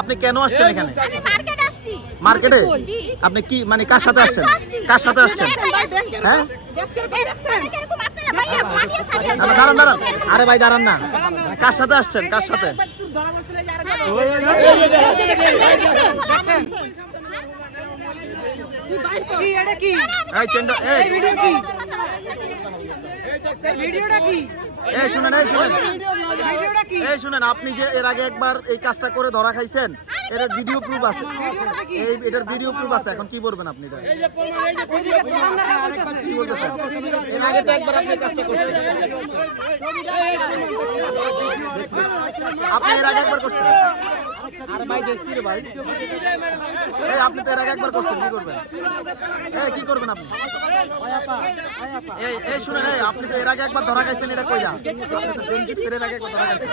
আপনি কেন আসছেন এখানে? আমি মার্কেট আসছি। মার্কেটে? জি। আপনি কি মানে কার সাথে আসছেন? কার সাথে আসছেন? হ্যাঁ? এরকম আপনারা ভাইয়া মাটিয়া সারিয়া দাঁড়ান দাঁড়ান। আরে ভাই দাঁড়ান না। কার সাথে আসছেন? কার সাথে? এই চেন্ডা এই এই শুনেন এই শুনেন আপনি যে এর আগে একবার এই কাজটা করে ধরা খাইছেন, এটার ভিডিও প্রুফ আছে। এটার ভিডিও প্রুফ আছে। এখন কি বলবেন আপনি এটা? কি বলতেছেন? এর আগে তো একবার আপনি কাজটা করছেন। আপনি এর আগে একবার করছেন। আরে ভাই দেখছি রে ভাই। এই আপনি তো এর আগে একবার করছেন, কি করবেন? এই কি করবেন আপনি? এই শুনেন, এই আপনি তো এর আগে একবার ধরা খাইছেন, এটা কইরা আপনি তো সেনজিত এর আগে একবার ধরা খাইছেন।